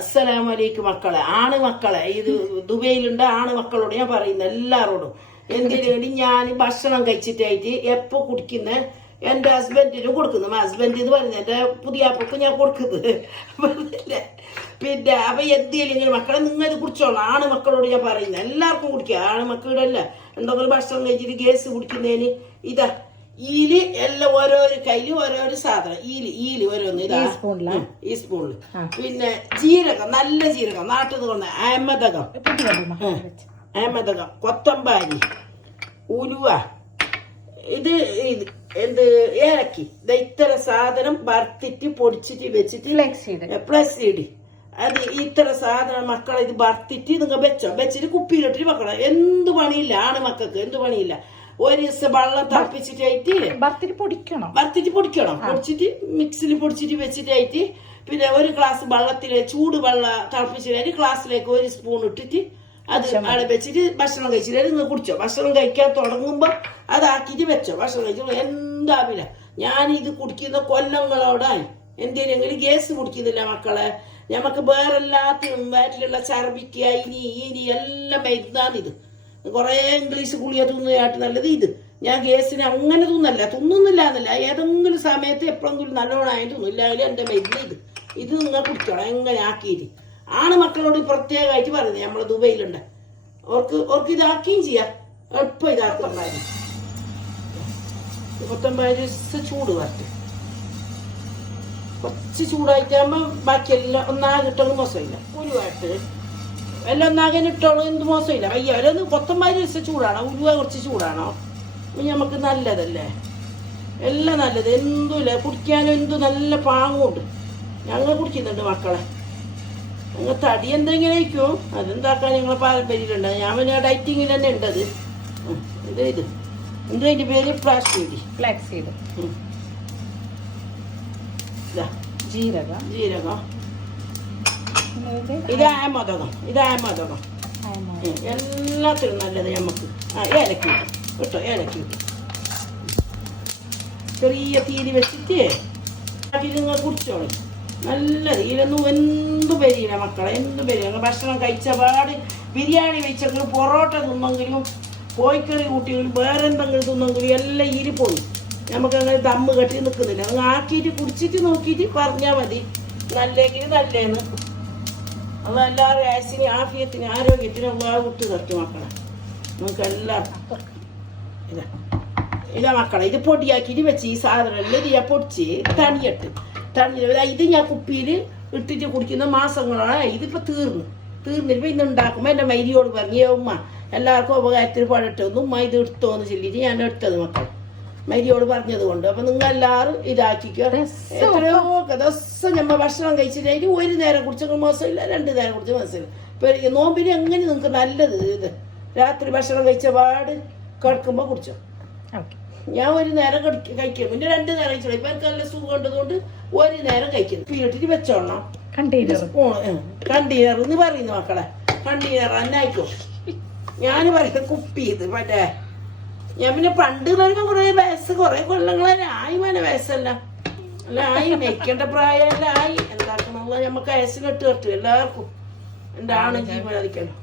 അസ്സലാമലൈക്കും മക്കളെ, ആണ് മക്കളെ. ഇത് ദുബൈയിലുണ്ട് ആണ് മക്കളോട് ഞാൻ പറയുന്നത് എല്ലാരോടും. എന്തിനു ഞാൻ ഭക്ഷണം കഴിച്ചിട്ടായിട്ട് എപ്പോ കുടിക്കുന്ന എന്റെ ഹസ്ബൻഡിനും കൊടുക്കുന്നു. ഹസ്ബൻഡ് എന്ന് പറയുന്നത് എന്റെ പുതിയാപ്പക്ക് ഞാൻ കൊടുക്കുന്നത്. പിന്നെ അപ്പൊ എന്തെങ്കിലും മക്കളെ നിങ്ങൾ ഇത് കുടിച്ചോളാം. ആണ് മക്കളോട് ഞാൻ പറയുന്നത് എല്ലാവർക്കും കുടിക്കുക. ആണ് മക്കളുടെ അല്ല എന്തെങ്കിലും ഭക്ഷണം കഴിച്ചിട്ട് ഗ്യാസ് കുടിക്കുന്നതിന് ഇതാ ഈല് എല്ലാം ഓരോരോ കയ്യില് ഓരോരോ സാധനം. ഈല് ഓരോന്ന് ഇതാ ഈ സ്പൂണില്. പിന്നെ ജീരകം, നല്ല ജീരകം, നാട്ടിൽ കൊണ്ട് അഹമ്മദകം, കൊത്തമ്പാരി, ഉലുവ, ഇത് എന്ത് ഏലക്കി, ഇത്തരം സാധനം വറുത്തിട്ട് പൊടിച്ചിട്ട് വെച്ചിട്ട് പ്ലസ് സീഡ് അത് ഇത്ര സാധനം മക്കളെ ഇത് വറുത്തിട്ട് നിങ്ങൾ വെച്ചിട്ട് കുപ്പിയിലിട്ടിട്ട് മക്കളെ എന്ത് പണിയില്ല. ആണ് മക്കൾക്ക് എന്ത് പണിയില്ല. ഒരു ദിവസം വെള്ളം തിളപ്പിച്ചിട്ടായിട്ട് വറുത്തിട്ട് പൊടിച്ചിട്ട് മിക്സിയിൽ പൊടിച്ചിട്ട് വെച്ചിട്ടായിട്ട് പിന്നെ ഒരു ഗ്ലാസ് വെള്ളത്തില് ചൂട് വെള്ളം തിളപ്പിച്ചിട്ട് ഗ്ലാസ്സിലേക്ക് ഒരു സ്പൂൺ ഇട്ടിട്ട് അത് അവിടെ വെച്ചിട്ട് ഭക്ഷണം കഴിച്ചിട്ട് നിങ്ങൾ കുടിച്ചോ. ഭക്ഷണം കഴിക്കാൻ തുടങ്ങുമ്പോ അതാക്കിട്ട് വെച്ചോ. ഭക്ഷണം കഴിച്ചോ എന്താവില്ല. ഞാൻ ഇത് കുടിക്കുന്ന കൊല്ലങ്ങളോടായി. എന്തെങ്കിലും ഗ്യാസ് കുടിക്കുന്നില്ല മക്കളെ. ഞമ്മക്ക് വേറെല്ലാത്തിനും വയറ്റിലുള്ള ഛർദിക്കുക ഇനി എല്ലാം മരുന്നാണിത്. കുറെ ഇംഗ്ലീഷ് ഗുളിക തിന്നുകയായിട്ട് നല്ലത് ഇത്. ഞാൻ ഗ്യാസിന് അങ്ങനെ തിന്നുന്നില്ല എന്നല്ല, ഏതെങ്കിലും സമയത്ത് എപ്പോഴെങ്കിലും നല്ലോണമായി തിന്നില്ലായാലും എന്റെ മരുന്ന് ഇത് നിങ്ങൾ കുടിക്കണം എങ്ങനെ ആക്കിയിട്ട്. ആണ് മക്കളോട് പ്രത്യേകമായിട്ട് പറയുന്നത്. നമ്മളെ ദുബൈയിലുണ്ട് ഓർക്ക് ഇതാക്കുകയും ചെയ്യാം. എളുപ്പം ഇതാക്കാൻ കൊത്തമ്പാരി ചൂട് വരട്ടെ. കുറച്ച് ചൂടായിട്ടാകുമ്പോ ബാക്കിയെല്ലാം ഒന്നാകെ ഇട്ടോളും മോശമില്ല. ഉലുവായിട്ട് എല്ലാം ഒന്നാകെ ഇട്ടോളും എന്ത് മോശമില്ല. അയ്യോ അല്ലൊന്ന് കൊത്തമ്പാരി വെച്ച ചൂടാണോ ഉലുവ കുറച്ച് ചൂടാണോ നമുക്ക് നല്ലതല്ലേ. എല്ലാം നല്ലത്. എന്തുമില്ല കുടിക്കാനും എന്തും നല്ല പാങ്ങുണ്ട്. ഞങ്ങൾ കുടിക്കുന്നുണ്ട് മക്കളെ. നിങ്ങൾ തടി എന്തെങ്കിലും ആയിരിക്കും അതെന്താക്കാൻ ഞങ്ങളെ പാരമ്പര്യത്തിലുണ്ട്. ഞാൻ പിന്നെ ഡയറ്റിങ്ങിൽ തന്നെ ഉണ്ടത്. ഇത് എന്താ അതിന്റെ പേര്? Flax seed. ജീരകം, ഇത് അഹമ്മദകം, എല്ലാത്തിനും നല്ലത് നമുക്ക്. ഏലക്കി കേട്ടോ, ഏലക്കി ചെറിയ തീരി വെച്ചിട്ട് നിങ്ങൾ കുടിച്ചോളി. നല്ലത്. ഇതിലൊന്നും എന്തു പേരില്ല മക്കളെ, എന്തു പേരില്ല. ഭക്ഷണം കഴിച്ച പാട് ബിരിയാണി വെച്ചെങ്കിലും പൊറോട്ട തിന്നെങ്കിലും കോഴിക്കറി കൂട്ടിയെങ്കിലും വേറെ എന്തെങ്കിലും തിന്നെങ്കിലും എല്ലാം ഇരിപ്പോയി. നമുക്ക് അങ്ങനെ ദമ്മ് കെട്ടി നിൽക്കുന്നില്ല. അങ്ങ് ആക്കിയിട്ട് കുടിച്ചിട്ട് നോക്കിയിട്ട് പറഞ്ഞാൽ മതി നല്ലെങ്കിൽ നല്ലേന്ന്. അത് എല്ലാവരും ആസിന് ആഫിയത്തിന് ആരോഗ്യത്തിനും വിട്ട് തട്ടി മക്കളെ. നമുക്ക് എല്ലാവർക്കും ഇതാ മക്കളെ. ഇത് പൊടിയാക്കിയിട്ട് വെച്ച് ഈ സാധനം എല്ലാം ഞാൻ പൊടിച്ച് തണിയിട്ട് ഇത് ഞാൻ കുപ്പിയിൽ ഇട്ടിട്ട് കുടിക്കുന്ന മാസങ്ങളാണ്. ഇതിപ്പോൾ തീർന്നിപ്പോൾ ഇന്ന് ഉണ്ടാക്കുമ്പോൾ എൻ്റെ മരിയോട് പറഞ്ഞു ഉമ്മ എല്ലാവർക്കും ഉപകാരത്തിന് പഴട്ടൊന്നും ഉമ്മ ഇത് എടുത്തോന്ന് ചൊല്ലിയിട്ട് ഞാൻ എടുത്തത് മക്കൾ മരിയോട് പറഞ്ഞത് കൊണ്ട്. അപ്പൊ നിങ്ങൾ എല്ലാവരും ഇതാക്കിക്കോ. എത്രയോ ദിവസം ഞമ്മ ഭക്ഷണം കഴിച്ചിട്ട് ഒരു നേരം കുടിച്ച മോശമില്ല, 2 നേരം കുടിച്ച മോശമില്ല. ഇപ്പൊ നോമ്പിന് എങ്ങനെ നിങ്ങൾക്ക് നല്ലത് ഇത് രാത്രി ഭക്ഷണം കഴിച്ച പാട് കിടക്കുമ്പോ കുടിച്ചോ. ഞാൻ ഒരു നേരം കഴിക്കും, പിന്നെ 2 നേരം കഴിച്ചോളൂ. ഇപ്പൊ എനിക്ക് നല്ല സുഖം ഉണ്ടതുകൊണ്ട് ഒരു നേരം കഴിക്കുന്നു. വീട്ടിൽ വെച്ചോളണം. കണ്ടെയ്നർ എന്ന് പറയുന്നു മക്കളെ. കണ്ടെയ്നർ തന്നെ ആയിക്കോ. ഞാൻ പറയുന്നത് കുപ്പി ഇത് മറ്റേ ഞാൻ പിന്നെ പണ്ട് പറയുമ്പോ കുറെ കൊല്ലങ്ങളെ ആയി. വയസ്സല്ല അല്ല ആയി വെക്കേണ്ട പ്രായമല്ല ആയി. എന്താക്കണം നമുക്ക് വയസ്സിനിട്ട് കെട്ടു എല്ലാവർക്കും. എന്റെ ആണ് ജീവൻ അതിക്കണം.